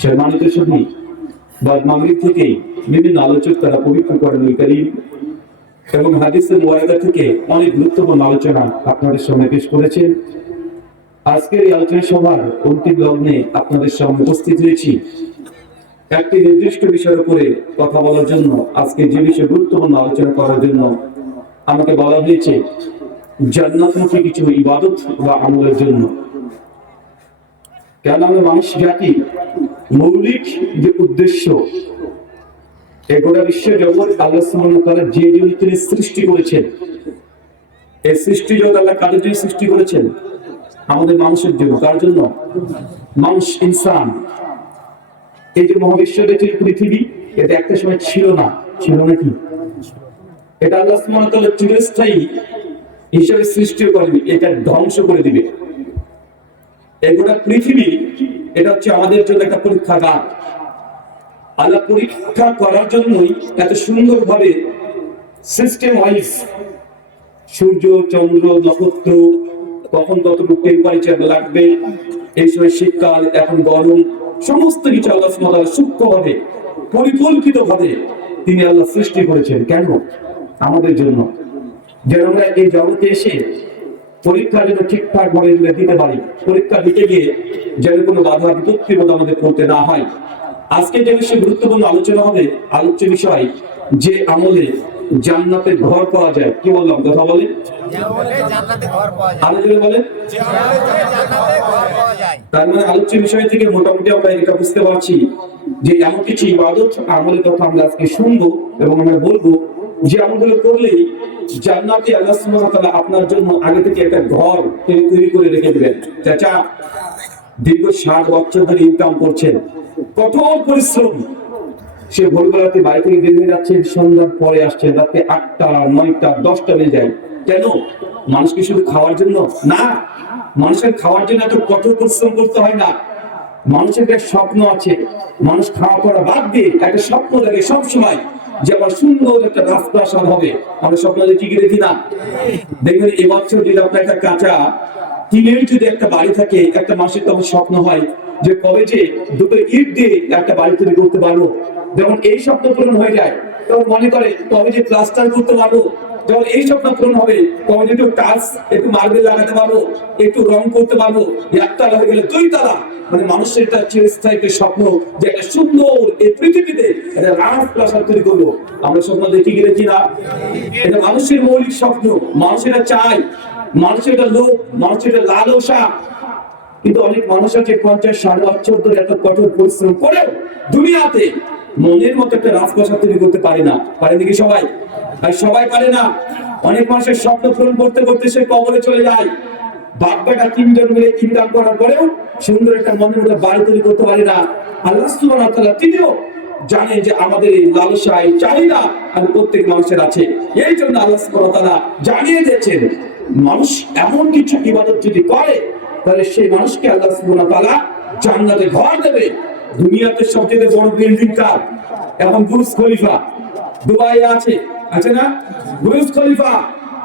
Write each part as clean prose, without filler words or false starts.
সম্মানিত সুধী, বাদ মাগরিব থেকে বিভিন্ন আলোচক তারা পবিত্র কোরআনুল কারীম এবং হাদিসের মুওয়াইদা থেকে অনেক গুরুত্বপূর্ণ আলোচনা আপনাদের সামনে পেশ করেছেন। আজকের এই আলোচনা সভার অন্তিম লগ্নে আপনাদের সামনে উপস্থিত হয়েছি একটি নির্দিষ্ট বিষয়ের উপরে কথা বলার জন্য। আজকে যে বিষয়ে গুরুত্বপূর্ণ আলোচনা করার জন্য আমাকে বলা হয়েছে জান্নাতমুখী কিছু ইবাদত বা আমলের জন্য। কেন আমরা মানুষ জাতি মৌলিক যে উদ্দেশ্য এই গোটা বিশ্ব জগৎ আল্লাহ সুবহানাহু ওয়া তাআলা যে জন্য তিনি সৃষ্টি করেছেন, এই সৃষ্টি জগৎ আল্লাহ কাদের জন্য সৃষ্টি করেছেন? আমাদের মানুষের জন্য। কার জন্য? মানুষ, ইনসান। এই যে মহাবিশ্বের যে পৃথিবী, এটা একটা সময় ছিল না, ছিল নাকি? এটা আল্লাহ সুবহানাহু ওয়া তাআলা চিরস্থায়ী হিসেবে সৃষ্টি করেনি, এটা ধ্বংস করে দিবে। এই গোটা পৃথিবী এটা হচ্ছে আমাদের জন্য একটা পরীক্ষাগার। আল্লাহ পরীক্ষা করার জন্যই এত সুন্দরভাবে সিস্টেম ওয়াইজ সূর্য, চন্দ্র, নক্ষত্র, কখন কতটুকু টেম্পারেচার লাগবে, এই সময় শীতকাল, এখন গরম, সমস্ত কিছু আল্লাহ সুবহানাহু ওয়া তাআলা সূক্ষ্মভাবে পরিকল্পিতভাবে তিনি আল্লাহ সৃষ্টি করেছেন। কেন? আমাদের জন্য, যেন আমরা এই জগতে এসে পরীক্ষা যেন ঠিকঠাক ভাবে দিতে পারি, পরীক্ষা দিতে গিয়ে যেন কোনো বাধা বিপত্তি আমাদের করতে না হয়। আজকে যে বিষয়ে গুরুত্বপূর্ণ আলোচনা হবে, আলোচ্য বিষয় যে আমলে জান্নাতের ঘর পাওয়া যায়। কি বললাম? কথা বলেন। আলোচনা বলেন। তার মানে আলোচ্য বিষয় থেকে মোটামুটি আমরা এটা বুঝতে পারছি যে এমন কিছু ইবাদত আমলের কথা আমরা আজকে শুনবো এবং আমরা বলবো যে আমলগুলো করলেই জান্নাতে আল্লাহ সুবহানাহু ওয়া তাআলা আপনার জন্য আগে থেকে একটা ঘর তৈরি করে রেখে দিবেন। চাচা দীর্ঘ 60 বছর ধরে ইনকাম করছেন, কঠোর পরিশ্রম, সে ভোরবেলাতে বাড়ি থেকে বের হয়ে যাচ্ছেন, সন্ধ্যার পরে আসছেন, রাতে 8টা 9টা 10টা বেজে যায়। কেন? মানুষকে শুধু খাওয়ার জন্য না, মানুষের খাওয়ার জন্য এত কঠোর পরিশ্রম করতে হয় না। মানুষের একটা স্বপ্ন আছে, মানুষ খাওয়া পড়া বাদ দিয়ে একটা স্বপ্ন দেখে সবসময় যে আমার সুন্দর একটা রাজপ্রাসাদ হবে। আমরা স্বপ্ন দেখি কি দেখি না? দেখবেন এবছর যদি আপনার একটা কাঁচা টিনের যদি একটা বাড়ি থাকে, একটা মানুষের তখন স্বপ্ন হয় যে কবে যে দুটো ইট দিয়ে একটা বাড়ি তৈরি করতে পারবো। যখন এই স্বপ্ন পূরণ হয়ে যায় তখন মনে করে কবে যে প্লাস্টার করতে পারবো। যখন এই স্বপ্ন পূরণ হবে কবে যে একটু টাচ, একটু মার্বেল লাগাতে পারবো, একটু রং করতে পারবো, একতলা হয়ে গেলে 2 তলা। মানে মানুষের একটা চিরস্থায়ী স্বপ্ন যে একটা সুন্দর এই পৃথিবীতে একটা রাজপ্রাসাদ তৈরি করবো। আমরা স্বপ্ন দেখি কি দেখি না? এটা মানুষের মৌলিক স্বপ্ন, মানুষেরা চায়, মানুষের একটা লোভ, মানুষের একটা লালসা। কিন্তু অনেক মানুষ আছে 50-60 বছর ধরে এত কঠোর পরিশ্রম করে দুনিয়াতে মনের মতো একটা রাজপ্রাসাদ তৈরি করতে পারে না। পারে নাকি সবাই? আর সবাই পারে না। অনেক মানুষের স্বপ্ন পূরণ করতে করতে সে কবরে চলে যায়। বাপ বেটা 3 জন মিলে ইনকাম করার পরেও সুন্দর একটা মনের মতো বাড়ি তৈরি করতে পারে না। আল্লাহ সুবহানাহু ওয়া তাআলা তিনিও জানেন যে আমাদের এই লালসা, এই চাহিদা আর প্রত্যেক মানুষের আছে। এই জন্য আল্লাহ সুবহানাহু ওয়া তাআলা জানিয়ে দিয়েছেন মানুষ এমন কিছু ইবাদত যদি করে তাহলে সেই মানুষকে আল্লাহ সুবহানাহু ওয়া তাআলা জান্নাতে ঘর দেবে। দুনিয়াতে সবচেয়ে বড় বিল্ডিং কার? এখন বুর্জ খলিফা দুবাইয়ে আছে, আছে না? বুর্জ খলিফা,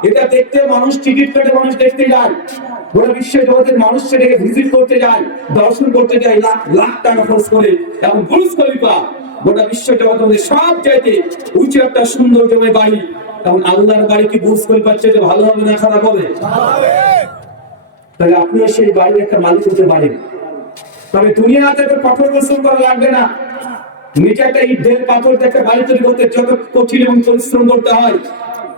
এটা দেখতে মানুষ টিকিট কেটে মানুষ দেখতে যায়। গোটা বিশ্বের জগতের মানুষ সেটাকে ভিজিট করতে যায়, দর্শন করতে যায়, লাখ লাখ টাকা খরচ করে। এখন বুর্জ খলিফা গোটা বিশ্ব জগতের সব চাইতে উঁচু একটা সুন্দর জমে বাড়ি। এখন আল্লাহর বাড়ি কি বুর্জ খলিফার চাইতে ভালো হবে না খারাপ হবে? তাহলে আপনি সেই বাড়ির একটা মালিক হতে পারেন। তবে দুনিয়াতে তো কঠোর পরিশ্রম করা লাগবে না। নিচে একটা ইট ঢেল পাথর একটা বাড়ি তৈরি করতে যত কঠিন এবং পরিশ্রম করতে হয়,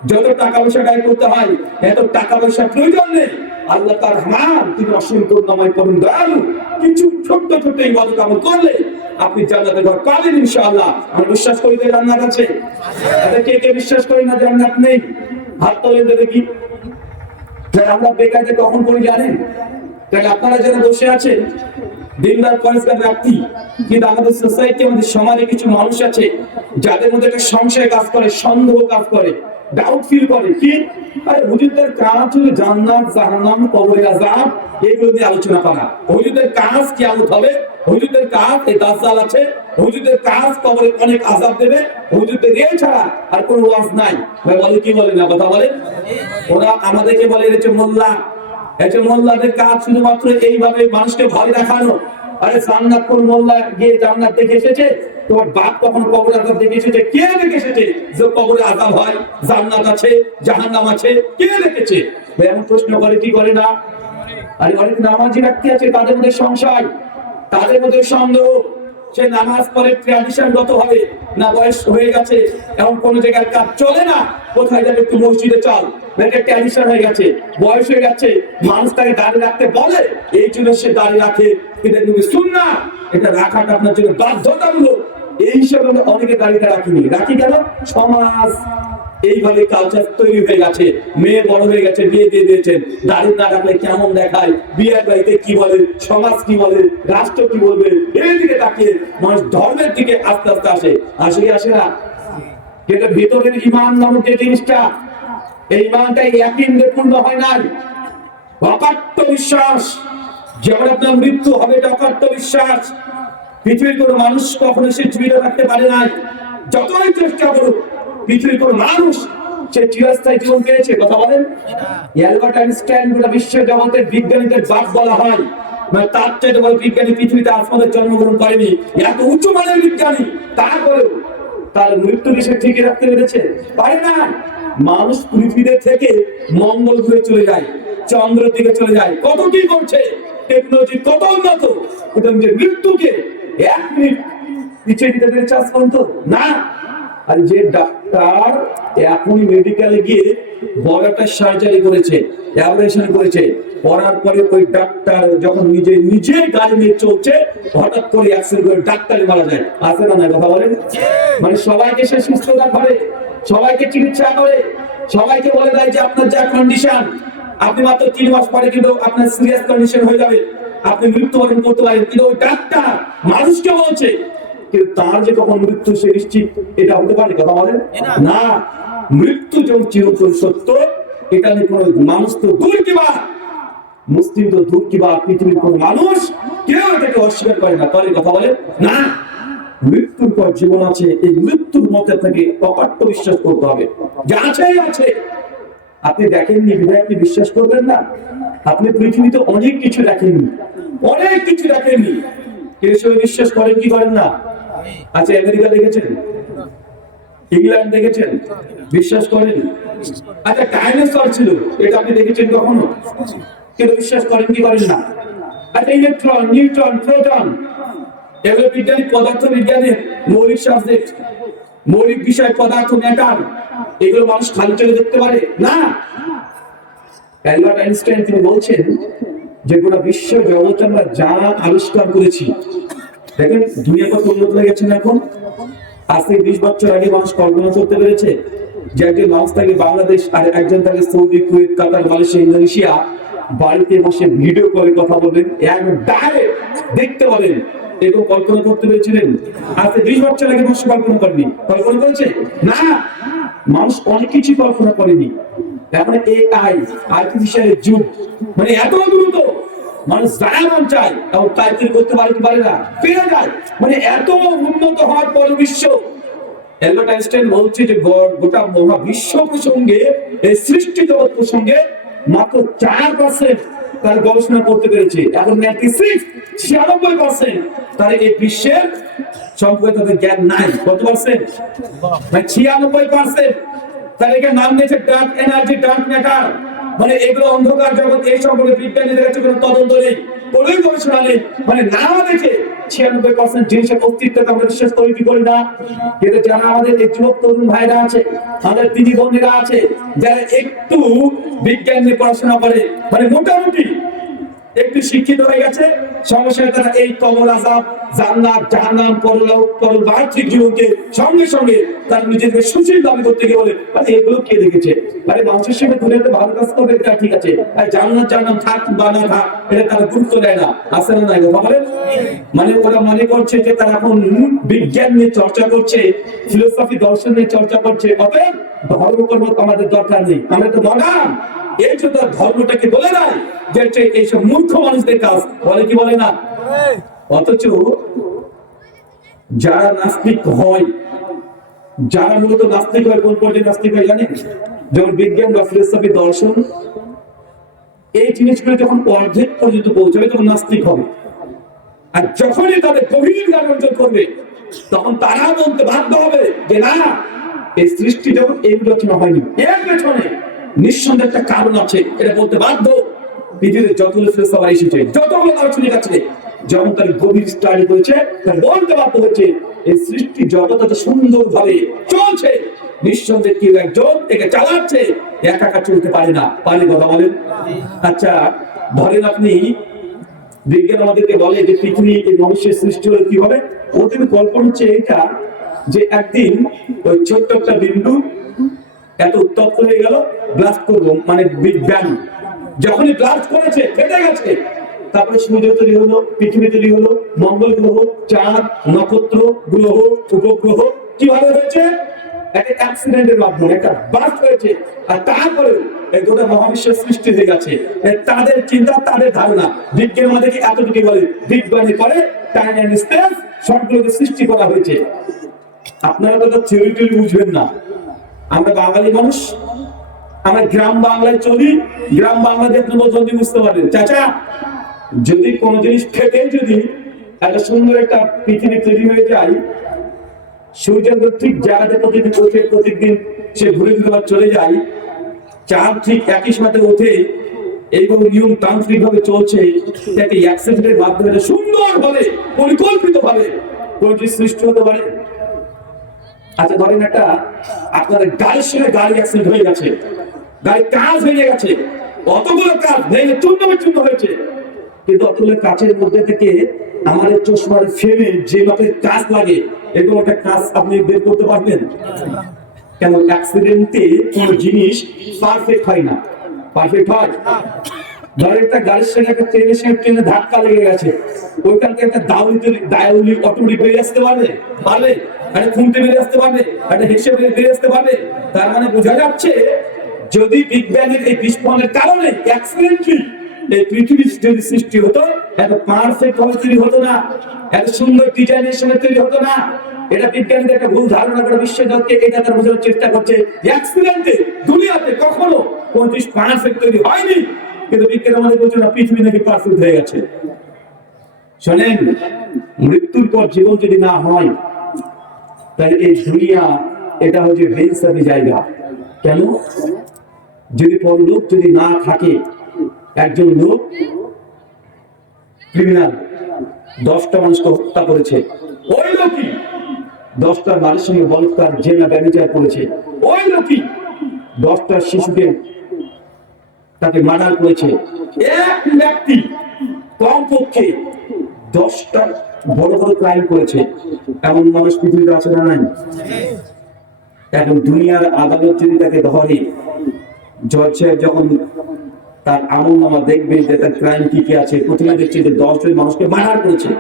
যত টাকা পয়সা ব্যয় করতে হয়, এত টাকা পয়সা প্রয়োজন নেই। আল্লাহ তার রহমান, তিনি অসীম করুণাময়, করুণ দয়ালু। কিছু ছোট্ট ছোট্ট ইবাদত আমল করলে আপনি জান্নাতের ঘর পাবেন ইনশাআল্লাহ। আমরা বিশ্বাস করি যে জান্নাত আছে। এটা কে কে বিশ্বাস করি না জান্নাত নেই? হাত তোলেন দেখি। আমরা বেকারদের কখন করি জানেন? তাহলে আপনারা যারা বসে আছেন দিনদার পরিষ্কার ব্যক্তি, কিন্তু আমাদের সোসাইটি, আমাদের সমাজে কিছু মানুষ আছে যাদের মধ্যে একটা সংশয় কাজ করে, সন্দেহ কাজ করে, ডাউট ফিল করে। কি? আরে হুজুরদের কাজ হলো জান্নাত, জাহান্নাম, কবরের আযাব, এগুলো নিয়ে আলোচনা করা। হুজুরদের কাজ কিয়ামত হবে, হুজুরদের কাজ এই দাজ্জাল আছে, হুজুরদের কাজ কবরে অনেক আযাব দেবে, হুজুরদের এই ছাড়া আর কোনো ওয়াজ নাই। ভাই বলে কি বলে না? কথা বলে। ওরা আমাদেরকে বলে এটা মোল্লা, এটা মোল্লাদের কাজ শুধুমাত্র এইভাবে মানুষকে ভয় দেখানো, আরে জান্নাত কোন মোল্লা গিয়ে জান্নাত দেখে এসেছে? তোমার বাপ কখনো কবরে আযাব দেখে এসেছে? কে দেখে এসেছে যে কবরে আযাব হয়, জান্নাত আছে, জাহান্নাম আছে? কে দেখেছে? এমন প্রশ্ন করে কি করে না? আরে অনেক নামাজি ব্যক্তি আছে, তাদের মধ্যে সংশয়, তাদের মধ্যে সন্দেহ। সে নামাজ পড়ে ট্র্যাডিশনগত হবে না, বয়স হয়ে গেছে, এমন কোন জায়গায় কাজ চলে না, কোথায় যাবে একটু মসজিদে চল, এটা ট্র্যাডিশন হয়ে গেছে, বয়স হয়ে গেছে, মানুষ তাকে দাঁড়িয়ে রাখতে বলে, এই জন্য সে দাঁড়িয়ে রাখে। এটা কিন্তু সুন্নাহ, এটা রাখাটা আপনার জন্য বাধ্যতামূলক। এই হিসাবে আমরা অনেকে দাঁড়িয়ে রাখিনি। রাখি কেন? সমাজ এইভাবে কালচার তৈরি হয়ে গেছে। মেয়ে বড় হয়ে গেছে, বিয়ে দিয়ে দিয়েছেন, দাঁড়িয়ে না রাখলে কেমন দেখায়, বিয়ের বাড়িতে কি বলে, সমাজ কি বলে, রাষ্ট্র কি বলবে, এই দিকে তাকিয়ে মানুষ ধর্মের দিকে আস্তে আস্তে আসে। আসে না? কিন্তু ভিতরের ঈমান নামক যে জিনিসটা, এই ঈমানটাই ইয়াকিনে পূর্ণ হয় নাই। অকাট্য বিশ্বাস, যেমন আপনার মৃত্যু হবে, এটা অকাট্য বিশ্বাস। পৃথিবীর কোন মানুষ কখনো সে জীবিত থাকতে পারে নাই, যতই চেষ্টা করুক। পৃথিবীর কোন মানুষ সে চিরস্থায়ী জীবন পেয়েছে? কথা বলেন। অ্যালবার্ট আইনস্টাইন গোটা বিশ্ব জগতের বিজ্ঞানীদের বাপ বলা হয়, মানে তার চাইতে বড় বিজ্ঞানী পৃথিবীতে আজ পর্যন্ত জন্মগ্রহণ করেনি। এত উঁচু মানের বিজ্ঞানী, তারপরেও তার মৃত্যুকে সে ঠিকই রাখতে পেরেছে? পারে না। মানুষ পৃথিবীতে থেকে মঙ্গল গ্রহে চলে যায়, চন্দ্রের দিকে চলে যায়, কত কি করছে, টেকনোলজি কত উন্নত, কিন্তু যে মৃত্যুকে 1 মিনিট পিছিয়ে দিতে পেরেছে আজ পর্যন্ত না। আর যে ডাক্তার এখনই মেডিকেলে গিয়ে বড় একটা সার্জারি করেছে, অপারেশন করেছে, করার পরে ওই ডাক্তার যখন নিজে গাড়ি নিয়ে চলছে, হঠাৎ করে অ্যাক্সিডেন্ট করে ডাক্তারই মারা যায়। আছে না? কথা বলেন। মানে সবাইকে সে সুস্থতা করে, সবাইকে চিকিৎসা করে, সবাইকে বলে দেয় যে আপনার যা কন্ডিশন, আপনি মাত্র 3 মাস পরে কিন্তু আপনার সিরিয়াস কন্ডিশন হয়ে যাবে, আপনি মৃত্যুবরণ করতে পারেন। কিন্তু ওই ডাক্তার মানুষকে বলছে, কিন্তু তার যে কখন মৃত্যু সে নিশ্চিত এটা হতে পারে? কথা বলেন না। মৃত্যু যেমন চিরন্তন সত্য, এটা নিয়ে কোনো মানুষ তো দূর কিবা, মুসলিম তো দূর কিবা, পৃথিবীর কোন মানুষ কেউ এটাকে অস্বীকার করে না। করে? কথা বলেন না। মৃত্যুর পর জীবন আছে, এই মৃত্যুর মধ্যে থেকে অকাট্য বিশ্বাস করতে হবে, যা আছেই আছে। আপনি দেখেননি বিধায় আপনি বিশ্বাস করবেন না? আপনি পৃথিবীতে অনেক কিছু দেখেননি, অনেক কিছু দেখেননি, কেউ সে বিশ্বাস করেন কি করেন না? আচ্ছা, আমেরিকা দেখেছেন, ইংল্যান্ড দেখেছেন, বিশ্বাস করেন? আচ্ছা, ডাইনোসর ছিল, এটা আপনি দেখেছেন কখনো? কেউ বিশ্বাস করেন কি করেন না? আচ্ছা, ইলেকট্রন, নিউট্রন, প্রোটন, এগুলো বিজ্ঞানী পদার্থ বিজ্ঞানের মৌলিক সাবজেক্ট, মৌলিক বিষয়, পদার্থ, ম্যাটার, এগুলো মানুষ খালি চোখে দেখতে পারে না। অ্যালবার্ট আইনস্টাইন তিনি বলছেন যে গোটা বিশ্ব জগতে আমরা যা আবিষ্কার করেছি, দেখেন দুনিয়া কত উন্নত হয়ে গেছে। এখন আজ থেকে 20 বছর আগে মানুষ কল্পনা করতে পেরেছে যে একজন মানুষ থাকে বাংলাদেশ আর একজন থাকে সৌদি, কুয়েত, কাতার, মালয়েশিয়া, ইন্দোনেশিয়া, বাড়িতে বসে ভিডিও করে কথা বলবেন, একদম ডাইরেক্ট দেখতে পাবেন? এরকম কল্পনা করতে পেরেছিলেন? আজ থেকে 20 বছর আগে মানুষ কল্পনা করেনি। কল্পনা করেছে না। মানুষ অনেক কিছু কল্পনা করেনি। এখন এআই, আর্টিফিশিয়াল যুগ, মানে এত দ্রুত মানুষ যারা মন চায় এবং তাই করতে পারে কি পারে না? পেরে যায়। মানে এত উন্নত হওয়ার পর বিশ্ব, অ্যালবার্ট আইনস্টাইন বলছে যে গোটা মহাবিশ্ব প্রসঙ্গে, এই সৃষ্টি জগৎ প্রসঙ্গে মাত্র 4% তার গবেষণা করতে পেরেছে। এখন 96% তার এই বিশ্বের সম্পর্কে তাদের জ্ঞান নাই। কত পার্সেন্ট? মানে 96%। তার এখানে নাম দিয়েছে ডার্ক এনার্জি, ডার্ক ম্যাটার। মানে এগুলো অন্ধকার জগৎ, এই সম্পর্কে বিজ্ঞানীদের কাছে কোনো তদন্ত নেই, কোনো গবেষণা নেই। মানে না দেখে 96% জিনিসের অস্তিত্বকে আমরা বিশ্বাস করি কি করি না? কিন্তু যারা আমাদের এই যুবক তরুণ ভাইরা আছে, আমাদের দিদি বোনেরা আছে, যারা একটু বিজ্ঞান নিয়ে পড়াশোনা করে, মানে মোটামুটি একটু শিক্ষিত হয়ে গেছে, সমস্যা তারা এই কবর আযাব, জান্নাত, জাহান্নাম, পরলোক, পারলৌকিক জীবনকে সঙ্গে সঙ্গে তার নিজেকে সুশীল দাবি করতে গিয়ে বলে, আরে এগুলো কে দেখেছে? আরে মানুষের সঙ্গে দুনিয়াতে ভালো কাজ করবে, এটা ঠিক আছে, আর জান্নাত জাহান্নাম থাক বা না থাক এটা তারা গুরুত্ব দেয় না। আছে না? নাই? কথা বলেন। মানে ওরা মনে করছে যে তারা এখন বিজ্ঞান নিয়ে চর্চা করছে, ফিলোসফি, দর্শন নিয়ে চর্চা করছে, অতএব ধর্মকর্ম আমাদের দরকার নেই, আমরা তো মডার্ন। এই জন্য ধর্মটাকে বলে দেয় যে এইসব মূর্খ মানুষদের কাজ, বলে কি বলে না? অথচ যারা নাস্তিক হয়, যারা মূলত নাস্তিক হয়, কোন পর্যায়ে নাস্তিক হয় জানেন? যেমন বিজ্ঞান বা ফিলোসফি, দর্শন, এই জিনিসগুলো যখন অর্ধেক পর্যন্ত পৌঁছাবে তখন নাস্তিক হবে। আর যখনই তাদের গভীর জ্ঞান অর্জন করবে তখন তারা বলতে বাধ্য হবে যে না, এই সৃষ্টি যখন এই রচনা হয়নি, এর পেছনে নিঃসন্দেহে একটা কারণ আছে, এটা বলতে বাধ্য। পৃথিবীর যতগুলো ফেরেশতা এসেছে, যতগুলো দার্শনিক আছে, যখন তার গভীর স্টাডি করেছে, তার বলতে বাধ্য হচ্ছে এই সৃষ্টি জগৎ এত সুন্দর ভাবে চলছে, নিঃসন্দেহে কেউ একজন একে চালাচ্ছে, একা একা চলতে পারে না। পারে কথা বলেন? আচ্ছা ধরেন আপনি, বিজ্ঞান আমাদেরকে বলে যে পৃথিবী এই মানুষের সৃষ্টি হলো কিভাবে, ওদের কল্পনা হচ্ছে এটা যে একদিন ওই ছোট্ট একটা বিন্দু এত উত্তপ্ত হয়ে গেল, ব্লাস্ট করবো, মানে বিগ ব্যাং, যখনই ব্লাস্ট করেছে ফেটে গেছে, তারপরে সূর্য তৈরি হলো, পৃথিবী তৈরি হলো, মঙ্গল গ্রহ, চাঁদ, নক্ষত্র, গ্রহ, উপগ্রহ কিভাবে হয়েছে? একটা অ্যাক্সিডেন্টের মাধ্যমে একটা ব্লাস্ট হয়েছে, আর তারপরে এই গোটা মহাবিশ্বের সৃষ্টি হয়ে গেছে। তাদের চিন্তা, তাদের ধারণা, বিজ্ঞান আমাদেরকে এতটুকু বলে বিগ ব্যাংয়ের পরে টাইম এন্ড স্পেস সবগুলোকে সৃষ্টি করা হয়েছে। আপনারা তো থিওরি বুঝবেন না। আমরা বাঙালি মানুষ, আমরা গ্রাম বাংলায় চলি, গ্রাম বাংলা দেখলে জলদি বুঝতে পারবেন। চাচা, যদি কোন জিনিস ফেটে যদি একটা সুন্দর একটা পৃথিবী তৈরি হয়ে যায়, সূর্যের ঠিক জায়গাতে প্রতিদিন ওঠে, প্রতিদিন সে ঘুরে ঘুরে চলে যায়, চাঁদ ঠিক একই সাথে ওঠে, এইভাবে নিয়ম তান্ত্রিক ভাবে চলছে, তাকে অ্যাক্সিডেন্টের মাধ্যমে সুন্দর ভাবে পরিকল্পিত ভাবে কোন জিনিস সৃষ্টি হতে পারে। আচ্ছা ধরেন একটা আপনার গাড়ির সঙ্গে গাড়ি অ্যাক্সিডেন্ট হয়ে গেছে, গাড়ি কাজ ভেঙে গেছে, অতগুলো কাজ ভেঙে চূর্ণ বিচূর্ণ হয়েছে, কিন্তু অতগুলো কাচের মধ্যে থেকে আমাদের চশমার ফ্রেমে যে মাপের কাজ লাগে, এরকম একটা কাজ আপনি বের করতে পারবেন? কেন? অ্যাক্সিডেন্টে কোন জিনিস পারফেক্ট হয় না। পারফেক্ট হয়? ধরেন একটা গাড়ির সঙ্গে একটা ট্রেনের সঙ্গে ট্রেনে ধাক্কা লেগে গেছে, ওইখান থেকে একটা দাউলি অটোমেটিক বেরিয়ে আসতে পারবে? পারবে? একটা খুঁটে বেরিয়ে আসতে পারবে? একটা হেসে বেরিয়ে আসতে পারবে? তার মানে বোঝা যাচ্ছে যদি বিগ ব্যাং এর এই বিস্ফোরণের কারণে অ্যাক্সিডেন্টলি এই পৃথিবীর যদি সৃষ্টি হতো, এত পারফেক্ট ভাবে তৈরি হতো না, এত সুন্দর ডিজাইনের সঙ্গে তৈরি হতো না। এটা বিজ্ঞানীদের একটা ভুল ধারণা করে বিশ্ব জগৎকে এটা তারা বোঝানোর চেষ্টা করছে যে অ্যাক্সিডেন্টে দুনিয়াতে কখনো কোন জিনিস পারফেক্ট তৈরি হয়নি, কিন্তু বিজ্ঞান আমাদের বলছে না, পৃথিবী নাকি পারফেক্ট হয়ে গেছে। শোনেন, মৃত্যুর পর জীবন যদি না হয়, তাহলে এই দুনিয়া এটা হচ্ছে বেইনসাফি জায়গা। কেন? যদি পরলোক যদি না থাকে, একজন লোক ক্রিমিনাল 10টা মানুষকে হত্যা করেছে, ওই লোকই 10টা নারীর সঙ্গে বলাৎকার, জেনা, ব্যভিচার করেছে, ওই লোকই 10টা শিশুকে তাকে মার্ডার করেছে, এক ব্যক্তি কমপক্ষে 10টা বড় বড় ক্রাইম করেছে, এমন মানুষ পৃথিবীতে আছে না নাই? এখন দুনিয়ার আদালত যদি তাকে ধরে, জজ সাহেব যখন তার আমলনামা দেখবে যে তার ক্রাইম কি কি আছে, প্রথমে দেখছে যে 10 জন মানুষকে মার্ডার করেছে,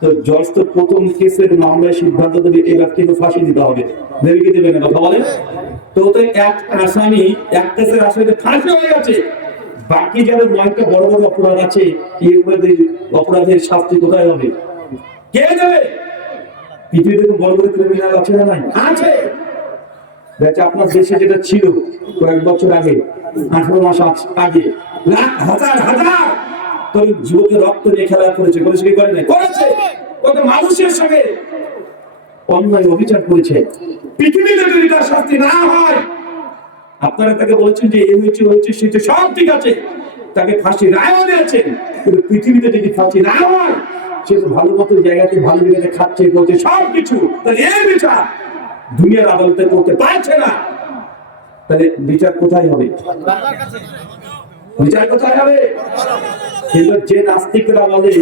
তো জজ তো প্রথম কেসের মামলায় সিদ্ধান্ত দেবে এই ব্যক্তিকে ফাঁসি দিতে হবে, দেবে কি দেবে না? কথা বলেন তো। এক আসামি, এক কেসের আসামিতে ফাঁসি হয়ে গেছে, বাকি যারা 9টা বড় বড় অপরাধ আছে, এই অপরাধের শাস্তি কোথায় হবে? কে দেবে? পৃথিবীতে বড় বড় ক্রিমিনাল আছে না নাই? আছে। আপনার দেশে যেটা ছিল কয়েক বছর আগে, 18 মাস আগে, লাখ হাজার হাজার তরুণ যুবকের রক্ত নিয়ে খেলা করেছে, করেছে কি করে না? করেছে। কত মানুষের সঙ্গে অন্যায় অবিচার করেছে। পৃথিবীতে যদি তার শাস্তি না হয়, আপনারা তাকে বলেছেন যে এই হয়েছে হয়েছে সেটা সব ঠিক আছে, তাকে ফাঁসি রায়ও দিয়েছেন, কিন্তু পৃথিবীতে যদি ফাঁসি না হয়, সে তো ভালো মতো জায়গাতে ভালো জায়গাতে খাচ্ছে, করছে সব কিছু, তাহলে এই বিচার দুনিয়ার আদালতে করতে পারছে না, তাহলে বিচার কোথায় হবে? বিচার কোথায় হবে? কিন্তু যে নাস্তিকরা বলে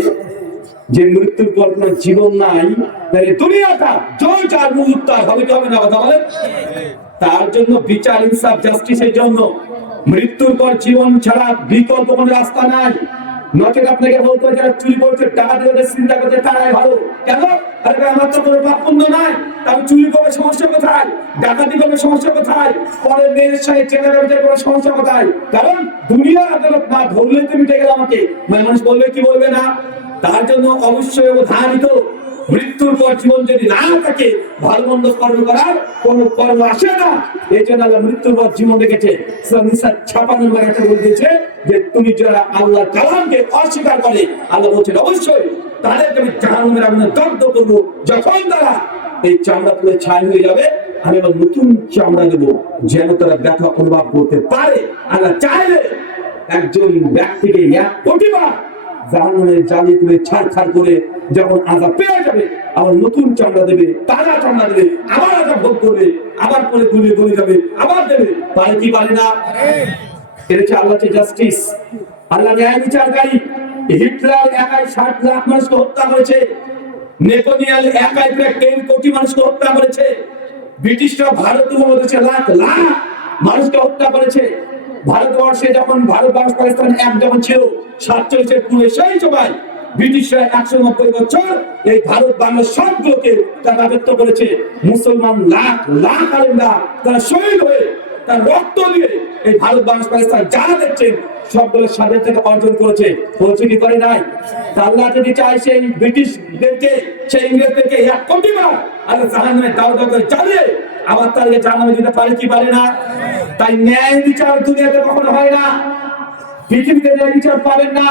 যে মৃত্যুর পর কোনো জীবন নাই, তাহলে দুনিয়াটা জয় যার মুহূর্তার হবে কি হবে না? কথা বলেন। তার জন্য বিচার, ইনসাফ, জাস্টিসের জন্য মৃত্যুর পর জীবন ছাড়া বিকল্প কোনো রাস্তা নাই। নচেত আপনাকে বলতে হবে যারা চুরি করছে, টাকা দিয়ে চিন্তা করছে তারাই ভালো। কেন? আরে আমার তো কোনো পাপ পুণ্য নাই, তাহলে চুরি করবে সমস্যা কোথায়? ডাকাতি করবে সমস্যা কোথায়? পরের মেয়ের সঙ্গে চেনা ব্যবচার করার সমস্যা কোথায়? কারণ দুনিয়ার আদালত না ধরলে তুমি মিটে গেল আমাকে, মানুষ বলবে কি বলবে না? তার জন্য অবশ্যই অবধারিত মৃত্যুর পর জীবন যদি না থাকে, ভালো মন্দ কর্ম করার কোন কর্ম আসে না। এই জন্য আল্লাহ মৃত্যুর পর জীবন রেখেছে। সূরা নিসা 56 নম্বর বলে দিয়েছে যে তুমি যারা আল্লাহর কালামকে অস্বীকার করে, আল্লাহ বলছেন অবশ্যই তাদেরকে আমি জাহান্নামের আগুনে দগ্ধ করবো। যখন তারা এই চামড়া পুড়ে ছাই হয়ে যাবে, আমি আবার নতুন চামড়া দেবো, যেন তারা ব্যথা অনুভব করতে পারে। আল্লাহ চাইলে একজন ব্যক্তিকে 1 কোটি বার জাহান্নামের জ্বালিয়ে তুলে ছাড়খাড় করে যখন আযাব পেয়ে যাবে, আবার নতুন চামড়া দেবে, তাজা চামড়া দেবে, আবার আযাব ভোগ করবে, আবার পরে গুলিয়ে গলে যাবে, আবার দেবে। পারে কি পারে না? এটা হচ্ছে আল্লাহ জাস্টিস, আল্লাহ ন্যায় বিচারকারী। হিটলার একাই 60 লাখ মানুষকে হত্যা করেছে, নেপোলিয়ন একাই প্রায় 10 কোটি মানুষকে হত্যা করেছে, ব্রিটিশরা ভারত উপমহাদেশে লাখ লাখ মানুষকে হত্যা করেছে। ভারতবর্ষে যখন ভারতবর্ষ পাকিস্তান এক যখন ছিল 47-এর পূর্বে, সেই সময় ব্রিটিশরা 190 বছর এই ভারত বাংলা সবগুলোকে তারা রাজত্ব করেছে। মুসলমান লাখ লাখ আলেমরা তারা শহীদ হয়ে তার রক্ত দিয়ে এই ভারত বাংলা পাকিস্তান যারা দেখছেন সবগুলো স্বাধীনতা অর্জন করেছে। বলছে কি করে নাই? আল্লাহ যদি চায় সেই ব্রিটিশদেরকে, সেই ইংরেজদেরকে 1 কোটি বার আল্লাহ জাহান্নামে দাও দাও করে জ্বালিয়ে আবার তাদেরকে জাহান্নামে দিতে পারে কি পারে না? তাই ন্যায় বিচার দুনিয়াতে কখনো হয় না, পৃথিবীতে ন্যায় বিচার পাবেন না।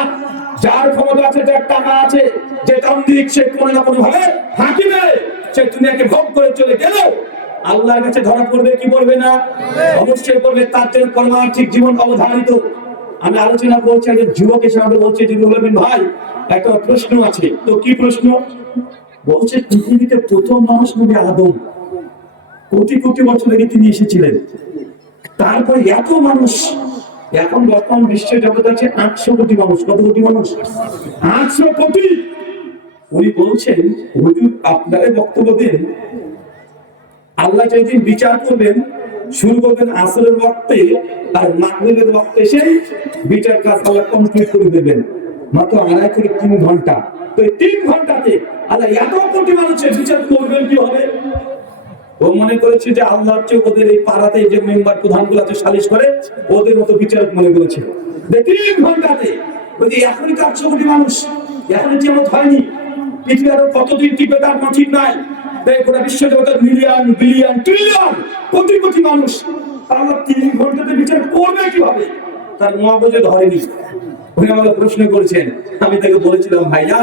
যার ক্ষমতা আছে, যার টাকা আছে, যে তান্ত্রিক, সে কোনো না কোনো ভাবে হাকিমে সে দুনিয়াকে ভোগ করে চলে গেল, আল্লাহর কাছে ধরা পড়বে কি পড়বে না? অবশ্যই পড়বে। তার জন্য পারমার্থিক জীবন অবধারিত। আমি আলোচনা করছি একজন যুবক এসে আমাকে বলছে যে রুহুল আমিন ভাই, একটা প্রশ্ন আছে। তো কি প্রশ্ন? বলছে পৃথিবীতে প্রথম মানুষ নবী আদম, কোটি কোটি বছর আগে তিনি এসেছিলেন। তারপর এত মানুষ, এখন বর্তমান বিশ্ব জগৎ আছে 800 কোটি মানুষ। কত কোটি মানুষ? 800 কোটি। উনি বলছেন হুজুর আপনারা বক্তব্য দেন, আল্লাহ যেদিন বিচার করবেন শুরু করবেন আসরের ওয়াক্তে, আর মাগরিবের ওয়াক্তে সেই বিচার কাজ আল্লাহ কমপ্লিট করে দেবেন, মাত্র 2.5 থেকে 3 ঘন্টা। তো এই 3 ঘন্টাতে আল্লাহ এত কোটি মানুষের বিচার করবেন কি হবে? ও মনে করেছে যে আল্লাহ হচ্ছে ওদের এই পাড়াতে যে মেম্বার প্রধানগুলো আছে সালিশ করে, ওদের মতো বিচারক মনে করেছে। 3 ঘন্টাতে ওই যে এখনই তো 800 কোটি মানুষ, এখন যেমন হয়নি, পৃথিবী আরো কতদিন টিকবে তার কোনো ঠিক নাই। তাই গোটা বিশ্ব জগতের million billion trillion crore crore মানুষ, আল্লাহ 3 ঘন্টাতে বিচার করবে কিভাবে? তার মগজে ধরেনি। উনি আমাকে প্রশ্ন করেছেন, আমি তাকে বলেছিলাম ভাইয়া,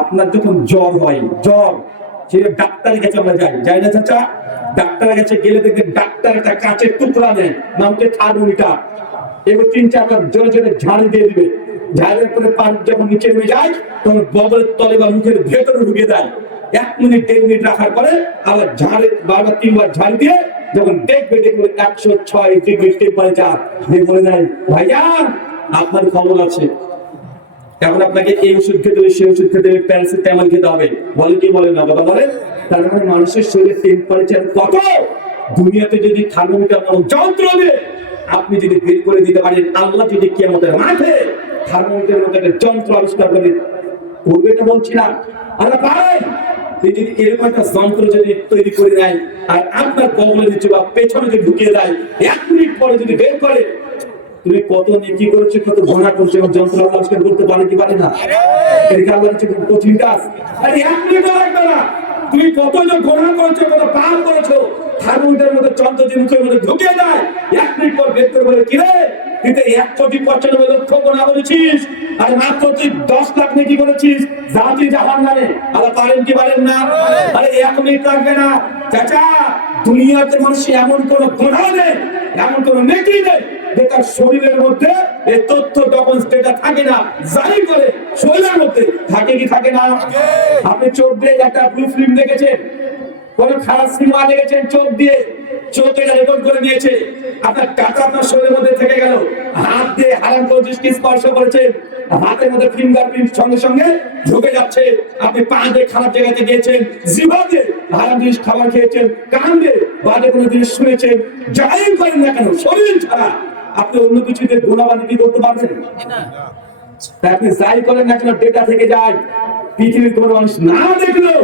আপনার যখন জ্বর হয়, জ্বর, সে ডাক্তারের কাছে আমরা যাই না চাচা? ডাক্তারের কাছে গেলে দেখবেন ডাক্তার একটা কাঁচের টুকরা দেয়, নামকে থার্মোমিটার। এবার 3-4 বার জোরে জোরে ঝাড়ি দিয়ে দিবে, ঝাড়ের পরে পানি যখন নিচে নেমে যায় তখন বগলের তলে বা মুখের ভেতরে ঢুকে দেয়। 1 মিনিট 1.5 মিনিট রাখার পরে আবার ঝাড়ে বারবার 3 বার ঝাড়ি দিয়ে যখন দেখবে 106 ডিগ্রি টেম্পারেচার দিয়ে বলে দেয় ভাইয়া আপনার খবর আছে, এখন আপনাকে এই ওষুধ খেতে হবে, সেই ওষুধ খেতে হবে, প্যারাসিটামল খেতে হবে। বলে কি বলে না কথা বলে? তার মানে মানুষের শরীরের টেম্পারেচার কত, দুনিয়াতে যদি থার্মোমিটার নামক যন্ত্র দিয়ে আপনি যদি বের করে দিতে পারেন, আল্লাহ যদি কিয়ামতের মাঠে থার্মোমিটারের মতো একটা যন্ত্র আবিষ্কার করে করবে, এটা বলছি না, আল্লাহ পারেন। যদি এরকম একটা যন্ত্র যদি তৈরি করে নেয় আর আপনার বগলের নিচে বা পেছনে যদি ঢুকিয়ে দেয়, 1 মিনিট পরে যদি বের করে, তুমি কত নেকি করেছো, কত গুনাহ করেছো, এবং যন্ত্র আবিষ্কার করতে পারে কি পারে না? এটা আল্লাহর কাছে খুব কঠিন কাজ। আরে 1 মিনিট লাগবে না, তুমি কত যে গুনাহ করেছো, কত পাপ করেছো, থার্মোমিটারের মধ্যে যন্ত্র দিয়ে মুখের মধ্যে ঢুকিয়ে দেয়, 1 মিনিট পর বের করে বলে কি রে তুই তো 1,95,00,000 গুনাহ করেছিস, আর মাত্র তুই 10 লাখ নেকি করেছিস, জাতি জাহান্নামে। আল্লাহ পারেন কি পারেন না? আরে 1 মিনিট লাগবে না চাচা। দুনিয়াতে মানুষ এমন কোন গুনাহ নেই, এমন কোন নেকি নেই যে তার শরীরের মধ্যে এই তথ্য ডকুমেন্টস ডেটা থাকে না, জারি করে শরীরের মধ্যে থাকে কি থাকে না? আপনি চোখ দিয়ে একটা ব্লু ফিল্ম দেখেছেন, কোন খারাপ সিনেমা দেখেছেন, চোখ দিয়ে এটা রেকর্ড করে নিয়েছে, আপনার টাকা আপনার শরীরের মধ্যে থেকে গেল, হাত দিয়ে হারাম করে দৃষ্টি স্পর্শ করেছেন, হাতের মধ্যে ফিঙ্গারপ্রিন্ট সঙ্গে সঙ্গে ঢুকে যাচ্ছে, আপনি পা দিয়ে খারাপ জায়গাতে গিয়েছেন, জিহ্বা দিয়ে হারাম জিনিস খাবার খেয়েছেন, কান দিয়ে বাজে কোনো জিনিস শুনেছেন, যাই করেন না কেন শরীর ছাড়া আপনি অন্য কিছুতে গুণাবান কি করতে পারবেন না। আপনি যাই করেন না কেন ডেটা থেকে যায়, পৃথিবীর কোনো মানুষ না দেখলেও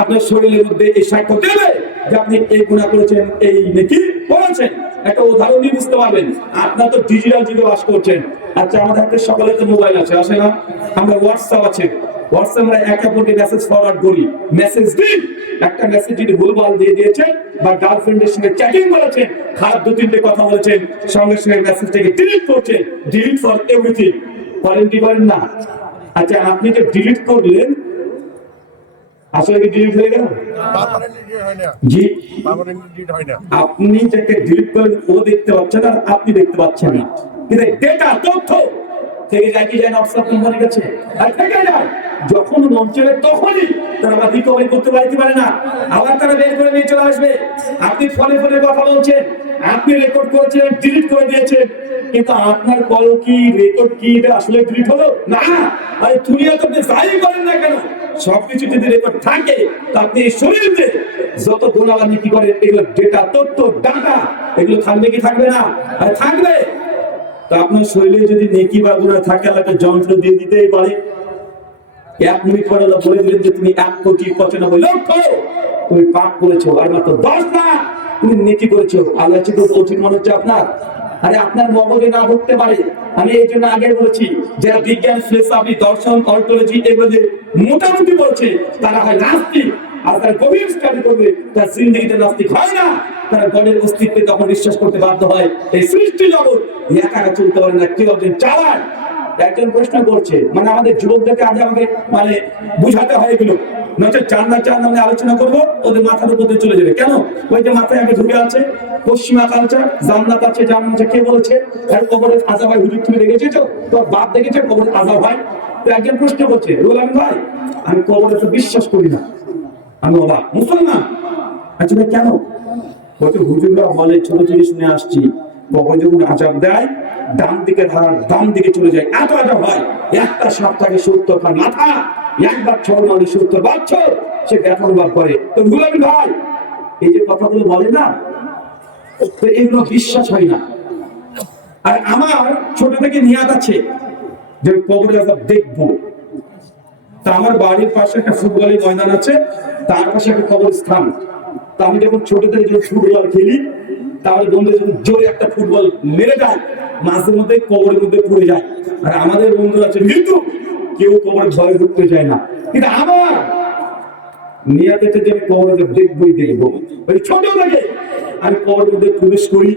আপনার শরীরের মধ্যে এই সাক্ষ্য দেবে যে আপনি এই গুনাহ করেছেন, এই নেকি করেছেন। একটা উদাহরণ দিয়ে বুঝতে পারবেন। আপনার তো ডিজিটাল যুগে বাস করছেন। আচ্ছা, আমাদের হাতে সকলের তো মোবাইল আছে, আসে না? আমরা হোয়াটসঅ্যাপ আছে, হোয়াটসঅ্যাপ আমরা একে অপরকে মেসেজ ফরওয়ার্ড করি, মেসেজ দিন। একটা মেসেজ যদি ভুলভাল দিয়ে দিয়েছেন বা গার্লফ্রেন্ডের সঙ্গে চ্যাটিং করেছেন, খারাপ 2-3টে কথা বলেছেন, সঙ্গে সঙ্গে মেসেজটাকে ডিলিট করছেন, ডিলিট ফর এভরিথিং। করেন কি করেন না? আচ্ছা, আপনি যে ডিলিট করলেন আসলে কি ডিলিট হয়ে গেল? জি, আপনি যাকে ডিলিট করেন ও দেখতে পাচ্ছেন আর আপনি দেখতে পাচ্ছেন না, কিন্তু ডেটা তথ্য থেকে যায় কি যায় না অফিসার কোম্পানির কাছে, আর থেকে যায় যখন মন চলে তখনই তারা আবার রিকভারি করতে পারে না, আবার তারা বের করে নিয়ে চলে আসবে। আপনি ফোনে ফোনে কথা বলছেন, আপনি রেকর্ড করেছেন, ডিলিট করে দিয়েছেন, কিন্তু আপনার কল কি রেকর্ড কি এটা আসলে ডিলিট হলো না? আরে দুনিয়া তো আপনি যাই করেন না কেন সবকিছু যদি রেকর্ড থাকে তা আপনি শরীরে যত গুণাবানি কি করেন এগুলো ডেটা তথ্য ডাটা এগুলো থাকবে কি থাকবে না? আর থাকবে। তো আপনার শরীরে যদি নেকি বা গুনাহ থাকে আল্লাহকে যন্ত্র দিয়ে দিতেই পারে। 1 মিনিট পরে আল্লাহ বলে দিলেন যে তুমি 1,95,00,000 তুমি পাপ করেছো, আর মাত্র 10 না তুমি নেকি করেছো। আল্লাহ কি কঠিন মনে হচ্ছে আপনার? আরে আপনার মগজে না ঢুকতে পারে। আমি এই জন্য আগে বলেছি যারা বিজ্ঞান ফিলসফি দর্শন অর্থোলজি এগুলো মোটামুটি বলছে তারা হয় নাস্তিক, আর তারা গভীর স্টাডি করবে তার জিন্দেগিতে নাস্তিক হয় না। তারা গণের অস্তিত্বে তখন বিশ্বাস করতে বাধ্য হয় এই সৃষ্টি জগৎ একা একা চলতে পারে না, কেউ একজন চালায়। একজন প্রশ্ন করছে, মানে আমাদের যুবকদেরকে আগে আমাকে মানে বুঝাতে হয় এগুলো, নয়তো চার নামে আলোচনা করবো ওদের মাথার উপর চলে যাবে। কেন? ওই যে মাথায় আগে ঢুকে আছে পশ্চিমা কালচার, জান্নাত আছে জাহান্নাম আছে, কে বলেছে? আর কবরের আযাব হয়, হুজুর তুমি দেখেছো? তোর বাপ দেখেছে কবরের আযাব হয়? তো একজন প্রশ্ন করছে, রুহুল আমিন ভাই আমি কবরে তো বিশ্বাস করি না, আমি অবাক, মুসলমান। আচ্ছা ভাই কেন? বলছে হুজুররা বলে ছোট থেকে শুনে আসছি কবর যখন আযাব দেয় ডান দিকে ধার ডান দিকে চলে যায়, এত আযাব হয়। একটা সাপ থাকে 70 মাথা, একবার ছড় মারলে 70 বছর সে ব্যথা অনুভব করে। তো রুহুল আমিন ভাই এই যে কথাগুলো বলে না, তো এগুলো বিশ্বাস হয় না। আর আমার ছোট থেকে নিয়াত আছে যে কবরে আযাব দেখবো। তা আমার বাড়ির পাশে একটা ফুটবলের ময়দান আছে, তার পাশে একটা কবরস্থান। তা আমি যখন ছোট থেকে যখন ফুটবল খেলি তাহলে বন্ধু যখন জোরে একটা ফুটবল মেরে যায় মাঝে মধ্যে কবরের মধ্যে পড়ে যায়। আর আমাদের বন্ধু আছে মৃত্যু, কেউ কবরে ভয় ঢুকতে যায় না, কিন্তু আমার নিয়াতে যে আমি কবরে দেখবো। ওই ছোট থেকে আমি কবরের মধ্যে প্রবেশ করি,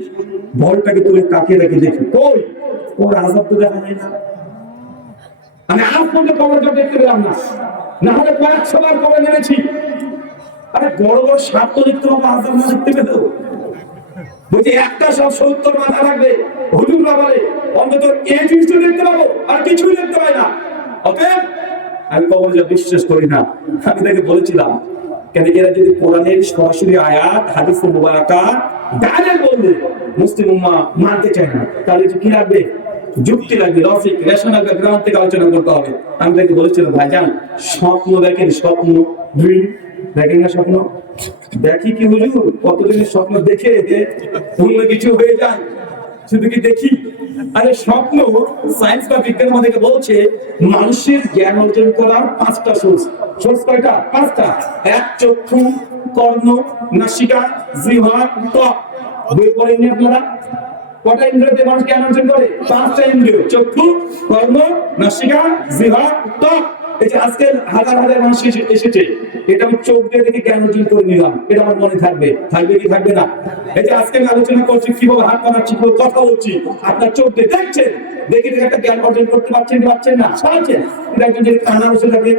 ভয়টাকে তুলে তাকিয়ে রেখে দেখি কই কবর আযাব তো দেখা যায় না। আমি আজ পর্যন্ত কবরটা দেখতে পেলাম না, না হলে কয়েকশো বার কবরে নেমেছি। আরে বড় বড় সাপ তো দেখতে পাবো, আযাব না দেখতে পেতো? বলছি একটা সাপ 70 মাথা রাখবে, হুজুররা বলে অন্তত এই জিনিসটা দেখতে পাবো, আর কিছুই দেখতে পাই না। অতএব আমি কবরে যা বিশ্বাস করি না। আমি তাকে বলেছিলাম কেন এরা যদি কোরআনের সরাসরি আয়াত হাদিস মুবারাকা ডাইরেক্ট বলবে মুসলিম উম্মাহ মানতে চায় না, তাহলে কি লাগবে? যুক্তি লাগবে, লজিক রেশনাল ব্যাকগ্রাউন্ড থেকে আলোচনা করতে হবে। আমি তাকে বলেছিলাম ভাইজান স্বপ্ন দেখেন, স্বপ্ন ড্রিম দেখেন না, স্বপ্ন দেখি কি হুজুর? কতদিনের স্বপ্ন দেখে অন্য কিছু হয়ে যায়, শুধু কি দেখি? আরে স্বপ্ন সায়েন্স বা বিজ্ঞান আমাদেরকে বলছে মানুষের জ্ঞান অর্জন করার 5টা সোর্স। সোর্স কয়টা? 5টা। এক চক্ষু, কর্ণ, নাসিকা, জিহ্বা, ত্বক। বই পড়েননি আপনারা? কটা ইন্দ্রিয়তে মানুষ জ্ঞান অর্জন করে? 5টা ইন্দ্রিয়, চক্ষু, কর্ণ, নাসিকা, জিহ্বা, ত্বক। এই যে আজকে হাজার হাজার মানুষ এসেছে, এটা আমি চোখ দিয়ে দেখে জ্ঞান অর্জন করে নিলাম, এটা আমার মনে থাকবে, থাকবে কি থাকবে না? এই যে আজকে আমি আলোচনা করছি কিভাবে হাত বানাচ্ছি, কিভাবে কথা বলছি, আপনার চোখ দিয়ে দেখছেন, দেখে দেখে একটা জ্ঞান অর্জন করতে পারছেন কি পারছেন না? পারছেন। কিন্তু একজন যদি কানা বসে থাকে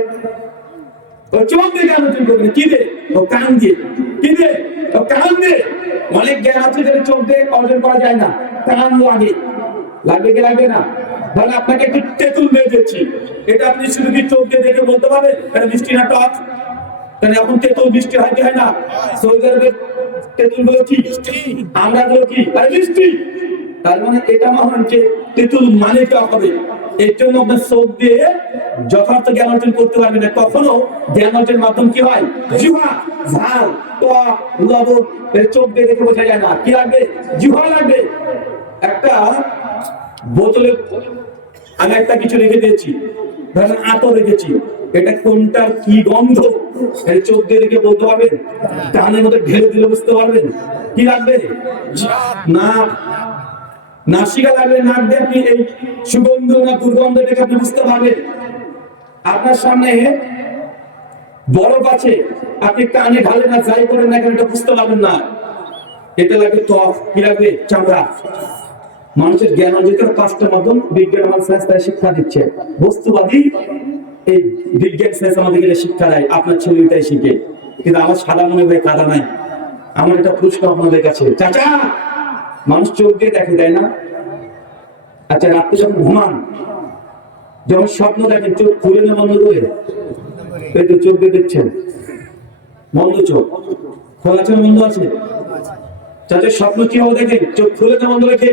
ও চোখ দিয়ে জ্ঞান অর্জন করবে কি দিয়ে? ও কান দিয়ে। কি দিয়ে? ও কান দিয়ে। অনেক জ্ঞান আছে যেটা চোখ দিয়ে অর্জন করা যায় না, কান লাগে। লাগবে কি লাগবে না? তাহলে আপনাকে একটু তেঁতুল দিয়ে দিচ্ছি, এটা আপনি শুধু কি চোখ দিয়ে দেখে বলতে পারবেন এটা মিষ্টি না টক? তাহলে এখন তেঁতুল মিষ্টি হয় কি হয় না? সৌদি আরবের তেঁতুল গুলো কি আমরা গুলো কি মিষ্টি। তার মানে এটা মনে হচ্ছে তেঁতুল মানে টক হবে। এর জন্য আপনার চোখ দিয়ে যথার্থ জ্ঞান অর্জন করতে পারবে না। কখনো জ্ঞান অর্জনের মাধ্যম কি হয়? জিহ্বা, ঝাল, টক, লবণ। চোখ দিয়ে দেখে বোঝা যায় না, কি লাগবে? জিহ্বা লাগবে। একটা বোতলে আমি একটা কিছু রেখে দিয়েছি, ধরেন আতর রেখেছি, এটা কোনটার কি গন্ধ এটা চোখ দিয়ে দেখে বলতে পারবেন? কানের মধ্যে ঢেলে দিলে বুঝতে পারবেন? কি লাগবে? না, নাসিকা লাগবে, নাক দিয়ে আপনি এই সুগন্ধ না দুর্গন্ধ দেখে আপনি বুঝতে পারবেন। আপনার সামনে বরফ আছে, আপনি কানে ঢালে না যাই করেন না কেন এটা বুঝতে পারবেন না। এটা লাগবে ত্বক, কি লাগবে? চামড়া। মানুষের জ্ঞান অর্জন করার 5টা মাধ্যম বিজ্ঞান আমার সায়েন্স তাই শিক্ষা দিচ্ছে। বস্তুবাদী, এই বিজ্ঞান সায়েন্স আমাদেরকে এটা শিক্ষা দেয়, আপনার ছেলে এটাই শিখে। কিন্তু আমার সাদা মনে ভাই কাদা নাই। আমার একটা প্রশ্ন আপনাদের কাছে, চাচা, মানুষ চোখ দিয়ে দেখে, তাই না? আচ্ছা, রাত্রে যখন ঘুমান, যখন স্বপ্ন দেখেন, চোখ খুলে না বন্ধ করে? এই তো চোখ দিয়ে দেখছেন, বন্ধ চোখ, খোলা আছে বন্ধ আছে? চাচা, স্বপ্ন কিভাবে দেখেন? চোখ খুলে না বন্ধ রেখে?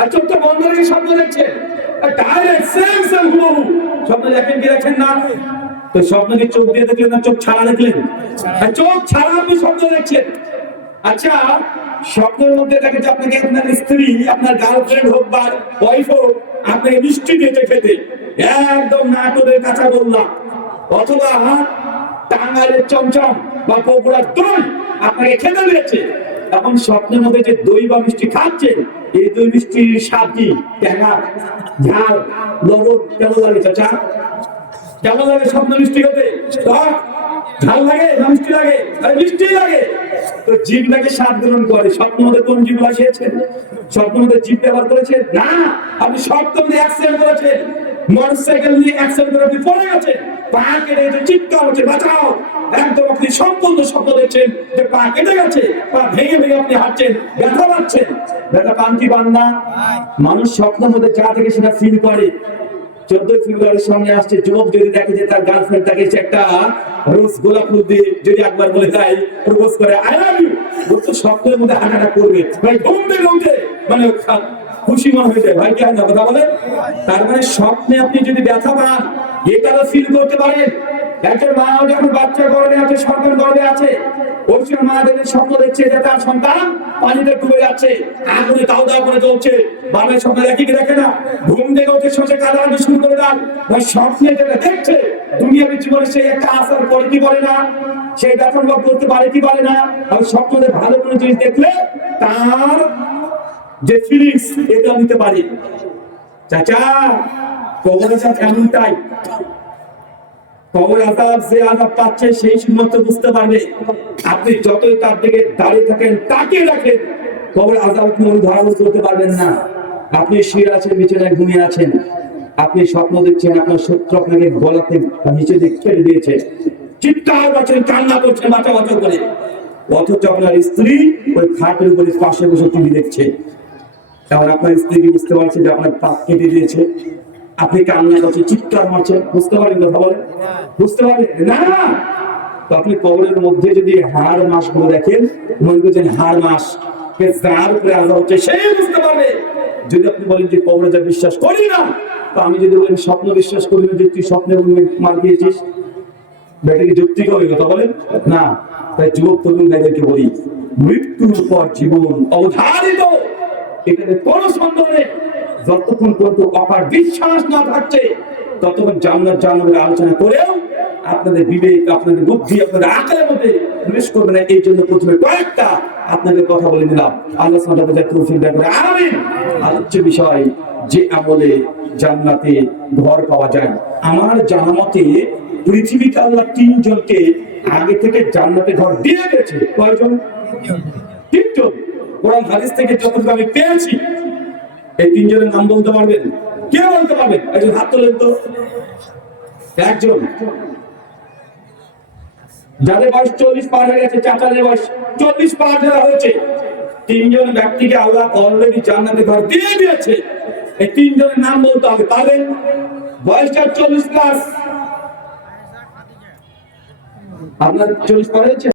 আর চোখটা বন্ধ রেখে স্বপ্ন দেখছেন? স্বপ্ন দেখেন কি দেখেন না? তো স্বপ্ন কি চোখ দিয়ে দেখলেন না চোখ ছাড়া দেখলেন? চোখ ছাড়া আপনি স্বপ্ন দেখছেন। আচ্ছা, স্বপ্নের মধ্যে দেখে যে আপনাকে আপনার স্ত্রী, আপনার গার্লফ্রেন্ড হোক বা ওয়াইফ হোক, আপনাকে মিষ্টি দিয়েছে খেতে, একদম নাটোরের কাঁচা গোল্লা অথবা টাঙ্গাইলের চমচম বা বগুড়ার দই আপনাকে খেতে দিয়েছে। এখন স্বপ্নের মধ্যে যে দই বা মিষ্টি খাচ্ছেন, এই দই মিষ্টির স্বাদ কি? ট্যাঙা, ঝাল, লবণ কেমন লাগে চাচা? কেমন লাগে স্বপ্ন মিষ্টি খেতে? ঝাল লাগে না মিষ্টি লাগে? আরে মিষ্টি লাগে। তো জীব নাকি স্বাদ গ্রহণ করে। স্বপ্নের মধ্যে কোন জীব আসিয়েছেন? স্বপ্নের মধ্যে জীব ব্যবহার করেছেন না। আপনি স্বপ্নের মধ্যে অ্যাক্সিডেন্ট করেছেন, মোটরসাইকেল নিয়ে অ্যাক্সিডেন্ট করে আপনি পড়ে গেছেন, পা কেটে গেছে, চিৎকার হচ্ছে বাঁচাও। একদম আপনি সম্পূর্ণ স্বপ্ন দেখছেন যে পা কেটে গেছে, পা ভেঙে ভেঙে আপনি হাঁটছেন, ব্যথা পাচ্ছেন। ব্যথা পান কি পান না? মানুষ স্বপ্নের মধ্যে যা থেকে সেটা ফিল করে। 14 ফেব্রুয়ারির সামনে আসছে, যুবক যদি দেখে যে তার গার্লফ্রেন্ড তাকে একটা রোজ গোলাপ ফুল দিয়ে যদি একবার বলে দেয়, প্রপোজ করে আই লাভ ইউ, ও তো স্বপ্নের মধ্যে হাঁটাটা করবে ভাই, ঘুমতে ঘুমতে মানে খুশি মনে হয়ে যায়। ভাই কি হয় না কথা বলেন? তার মানে স্বপ্নে আপনি যদি ব্যথা পান, এটা ফিল করতে পারেন। একটা মা যখন বাচ্চা গর্ভে আছে, সন্তান গর্ভে আছে, ওই সময় মা দেখে স্বপ্ন দেখছে যে তার সন্তান পানিতে ডুবে যাচ্ছে, আগুনে দাও দাও করে জ্বলছে। বাবার স্বপ্ন দেখে কি দেখে না? ঘুম থেকে উঠে সে কাঁদাকাটি শুরু করে দেন। ভাই স্বপ্নে যেটা দেখছে, দুনিয়ার জীবনে সেই একটা আসার পরে কি বলে না, সেই ব্যথা অনুভব করতে পারে কি পারে না? আর স্বপ্নে ভালো কোনো জিনিস দেখলে তার যে ফিলিংস, এটা নিতে পারে। চাচা, কবরে যা এমনটাই, কবর আযাব যে আযাব পাচ্ছে সেই শুধুমাত্র বুঝতে পারবে। আপনি যতই তার দিকে দাঁড়িয়ে থাকেন, তাকিয়ে রাখেন, কবর আযাব আপনি অনুধাবন করতে পারবেন না। আপনি শুয়ে আছেন, বিছানায় ঘুমিয়ে আছেন, আপনি স্বপ্ন দেখছেন আপনার শত্রু আপনাকে গলাতে নিচে দিয়ে কেটে দিয়েছে, চিৎকার করছেন, কান্না করছেন বাঁচা বাঁচা করে, অথচ আপনার স্ত্রী ওই খাটের উপরে পাশে বসে টিভি দেখছে। তখন আপনার স্ত্রী বুঝতে পারছে যে আপনার পা কেটে দিয়েছে, আপনি কান্না করছেন, চিৎকার মারছেন, বুঝতে পারবেন কথা বলেন? বুঝতে পারবেন না। তো আপনি কবরের মধ্যে যদি হাড় মাস গুলো দেখেন, মনে করছেন হাড় মাস যার উপরে আযাব হচ্ছে সেই বুঝতে পারবে। যদি আপনি বলেন যে কবরে যা বিশ্বাস করি না, তো আমি যদি বলেন স্বপ্ন বিশ্বাস করি না, যে তুই স্বপ্নে মার দিয়েছিস, এটা কি যুক্তি হবে কথা বলেন? না। তাই যুবক তরুণ ভাইদেরকে বলি, মৃত্যুর পর জীবন অবধারিত, এটাতে কোনো সন্দেহ নেই। যতক্ষণ পর্যন্ত অপার বিশ্বাস না থাকছে, ততক্ষণ জান্নাত জাহান্নামের আলোচনা করেও আপনাদের বিবেক, আপনাদের বুদ্ধি, আপনাদের আকলের মধ্যে প্রবেশ করবে না। এই জন্য প্রথমে কয়েকটা আপনাদের কথা বলে দিলাম। আল্লাহ সুবহানাহু ওয়া তাআলা তৌফিক দান করে, আমিন। আলোচ্য বিষয় যে আমলে জান্নাতে ঘর পাওয়া যায়। আমার জানা মতে পৃথিবীতে আল্লাহ 3 জনকে আগে থেকে জান্নাতে ঘর দিয়ে গেছে। কয়জন? 3 জন। কোরআন হাদিস থেকে যতটুকু আমি পেয়েছি, এই 3 জনের নাম বলতে পারবেন? কে বলতে পারবেন? একজন হাত তোলেন তো। একজন যাদের বয়স 40 পার হয়ে গেছে, চাচাদের বয়স 40 পার যারা হয়েছে, 3 জন ব্যক্তিকে আল্লাহ অলরেডি জান্নাতে ঘর দিয়ে দিয়েছে। এই 3 জনের নাম বলতে হবে, পারবেন? বয়স 40 প্লাস, আপনার 40 পার হয়েছে?